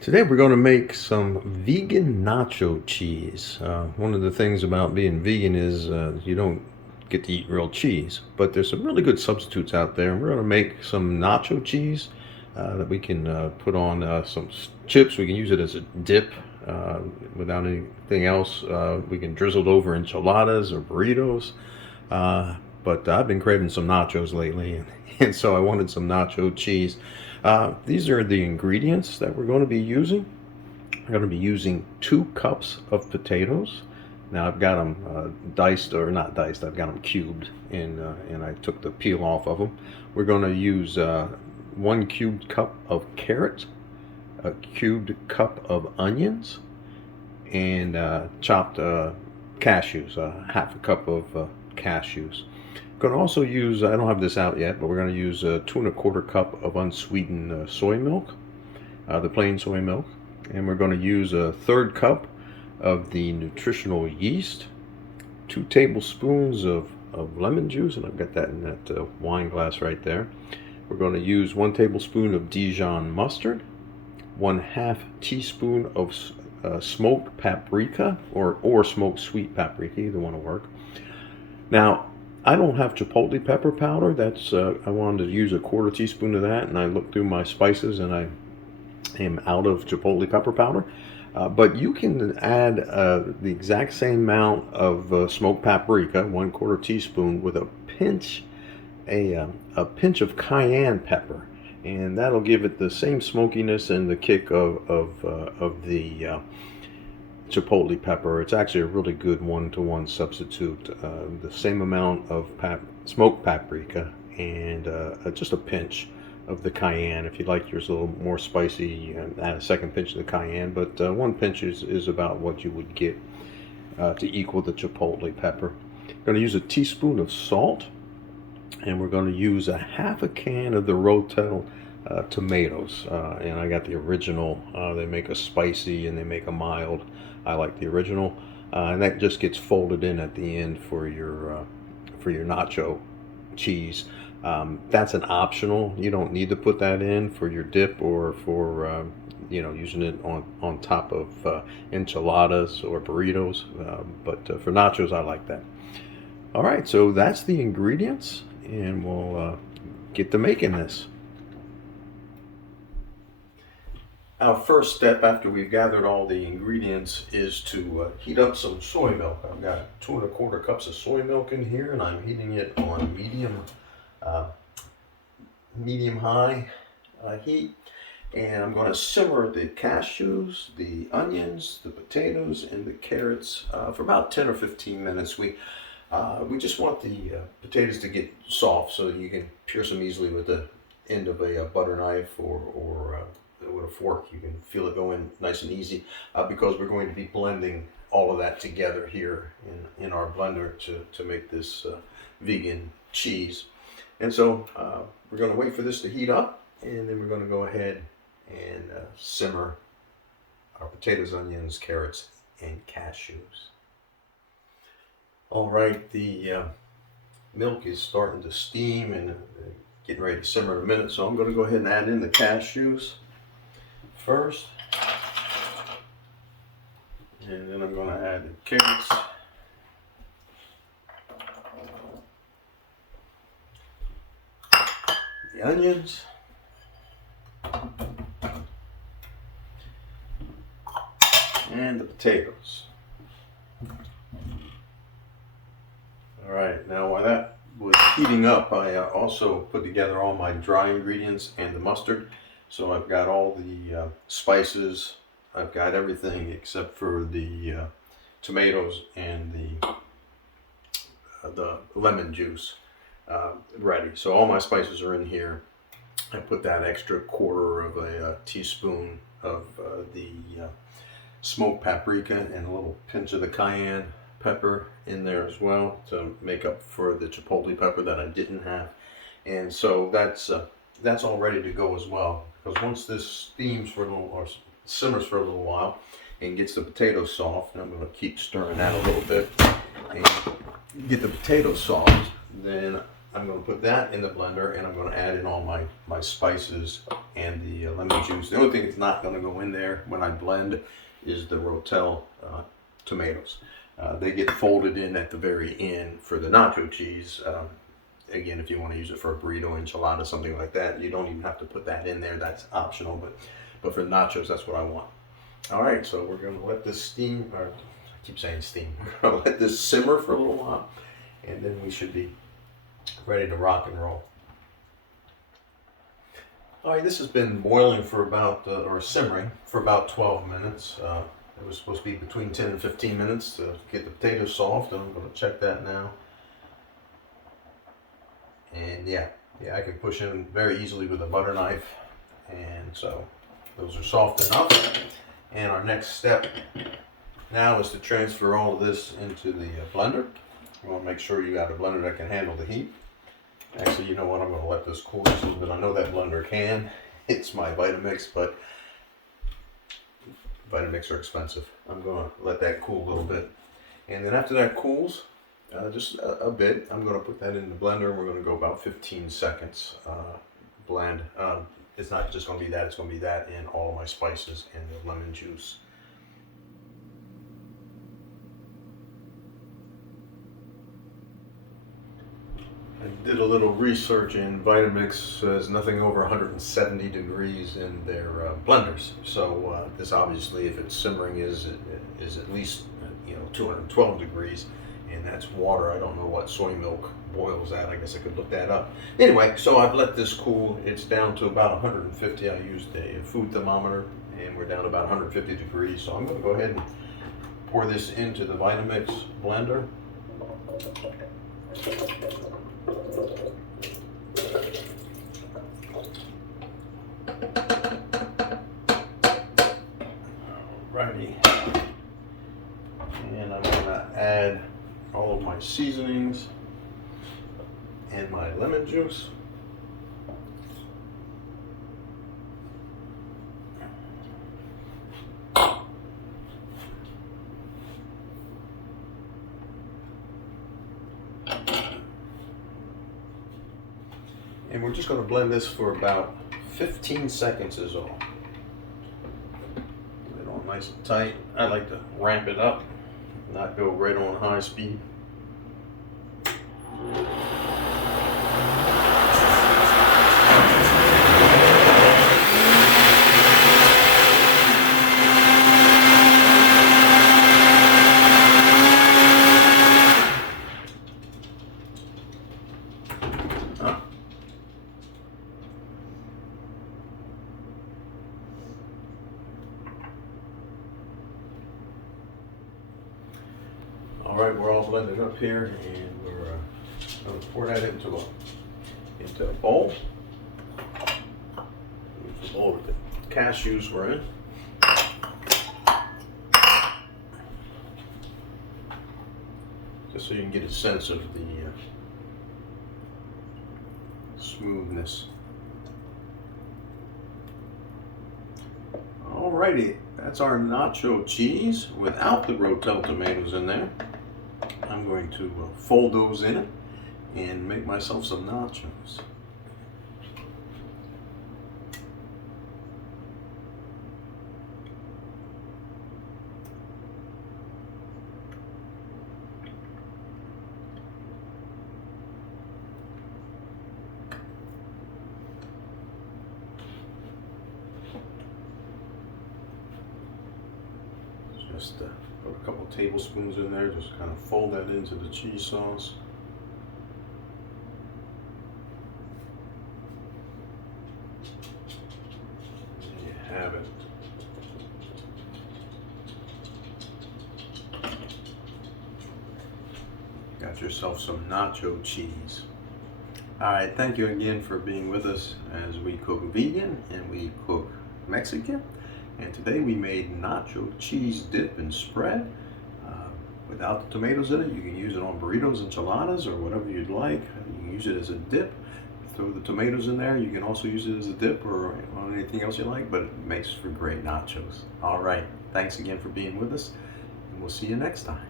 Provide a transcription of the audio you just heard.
Today we're going to make some vegan nacho cheese. One of the things about being vegan is you don't get to eat real cheese, but there's some really good substitutes out there. And we're going to make some nacho cheese that we can put on some chips. We can use it as a dip without anything else. We can drizzle it over enchiladas or burritos. But I've been craving some nachos lately, and so I wanted some nacho cheese. These are the ingredients that we're going to be using. We're going to be using 2 cups of potatoes. Now I've got them diced, or not diced, I've got them cubed, and I took the peel off of them. We're going to use 1 cubed cup of carrots, a cubed cup of onions, and chopped cashews, half a cup of cashews. Going to also use, I don't have this out yet, but we're going to use 2¼ cup of unsweetened soy milk, the plain soy milk. And we're going to use 1/3 cup of the nutritional yeast, 2 tablespoons of lemon juice, and I've got that in that wine glass right there. We're going to use 1 tablespoon of Dijon mustard, 1/2 teaspoon of smoked paprika, or smoked sweet paprika, either one will work. Now, I don't have Chipotle pepper powder. That's I wanted to use 1/4 teaspoon of that, and I looked through my spices, and I am out of Chipotle pepper powder. But you can add the exact same amount of smoked paprika, 1/4 teaspoon, with a pinch of cayenne pepper, and that'll give it the same smokiness and the kick of the Chipotle pepper. It's actually a really good one-to-one substitute. The same amount of smoked paprika and just a pinch of the cayenne. If you'd like yours a little more spicy, you can add a second pinch of the cayenne, but 1 pinch is about what you would get to equal the Chipotle pepper. I'm going to use a teaspoon of salt, and we're going to use 1/2 can of the Rotel tomatoes, and I got the original. They make a spicy and they make a mild. I like the original, and that just gets folded in at the end for your nacho cheese. That's an optional. You don't need to put that in for your dip or for using it on top of enchiladas or burritos. But for nachos, I like that. All right, so that's the ingredients, and we'll get to making this. Our first step after we've gathered all the ingredients is to heat up some soy milk. I've got 2¼ cups of soy milk in here, and I'm heating it on medium-high heat. And I'm going to simmer the cashews, the onions, the potatoes, and the carrots for about 10 or 15 minutes. We just want the potatoes to get soft so that you can pierce them easily with the end of a butter knife or with a fork. You can feel it go in nice and easy because we're going to be blending all of that together here in our blender to make this vegan cheese. And so we're going to wait for this to heat up, and then we're going to go ahead and simmer our potatoes, onions, carrots, and cashews. All right, the milk is starting to steam and getting ready to simmer in a minute, so I'm going to go ahead and add in the cashews first, and then I'm going to add the carrots, the onions, and the potatoes. All right, now while that was heating up, I also put together all my dry ingredients and the mustard. So I've got all the spices, I've got everything except for the tomatoes and the lemon juice ready. So all my spices are in here. I put that extra 1/4 of a teaspoon of the smoked paprika and a little pinch of the cayenne pepper in there as well to make up for the Chipotle pepper that I didn't have. And so that's all ready to go as well. Because once this steams for a little, or simmers for a little while, and gets the potatoes soft, and I'm going to keep stirring that a little bit, and get the potatoes soft, then I'm going to put that in the blender, and I'm going to add in all my spices and the lemon juice. The only thing that's not going to go in there when I blend is the Rotel tomatoes. They get folded in at the very end for the nacho cheese. Again, if you want to use it for a burrito, enchilada, something like that, you don't even have to put that in there. That's optional, but for nachos, that's what I want. All right, so we're going to let this steam, or I keep saying steam. We're going to let this simmer for a little while, and then we should be ready to rock and roll. All right, this has been boiling for about, or simmering for about 12 minutes. It was supposed to be between 10 and 15 minutes to get the potatoes soft, and I'm going to check that now. And yeah, I can push in very easily with a butter knife, and so those are soft enough. And our next step now is to transfer all of this into the blender. You want to make sure you have a blender that can handle the heat. Actually, you know what? I'm going to let this cool just a little bit. I know that blender can. It's my Vitamix, but Vitamix are expensive. I'm going to let that cool a little bit. And then after that cools, just a bit, I'm going to put that in the blender, and we're going to go about 15 seconds blend. It's not just going to be that, it's going to be that and all of my spices and the lemon juice. I did a little research, and Vitamix says nothing over 170 degrees in their blenders. So this obviously, if it's simmering, is at least 212 degrees, and that's water. I don't know what soy milk boils at. I guess I could look that up. Anyway, so I've let this cool. It's down to about 150. I used a food thermometer, and we're down to about 150 degrees. So I'm going to go ahead and pour this into the Vitamix blender. Alrighty, and I'm going to add all of my seasonings and my lemon juice. And we're just going to blend this for about 15 seconds is all. Get it on nice and tight. I like to ramp it up, not go right on high speed. All right, we're all blended up here, and we're going to pour that into a bowl. Use the bowl with the cashews were in. Just so you can get a sense of the smoothness. Alrighty, that's our nacho cheese without the Rotel tomatoes in there. I'm going to fold those in and make myself some nachos. Just put a couple tablespoons in there, just kind of fold that into the cheese sauce. There you have it. Got yourself some nacho cheese. Alright, thank you again for being with us as we cook vegan and we cook Mexican. And today we made nacho cheese dip and spread without the tomatoes in it. You can use it on burritos, enchiladas, or whatever you'd like. You can use it as a dip. Throw the tomatoes in there. You can also use it as a dip or on anything else you like, but it makes for great nachos. All right, thanks again for being with us, and we'll see you next time.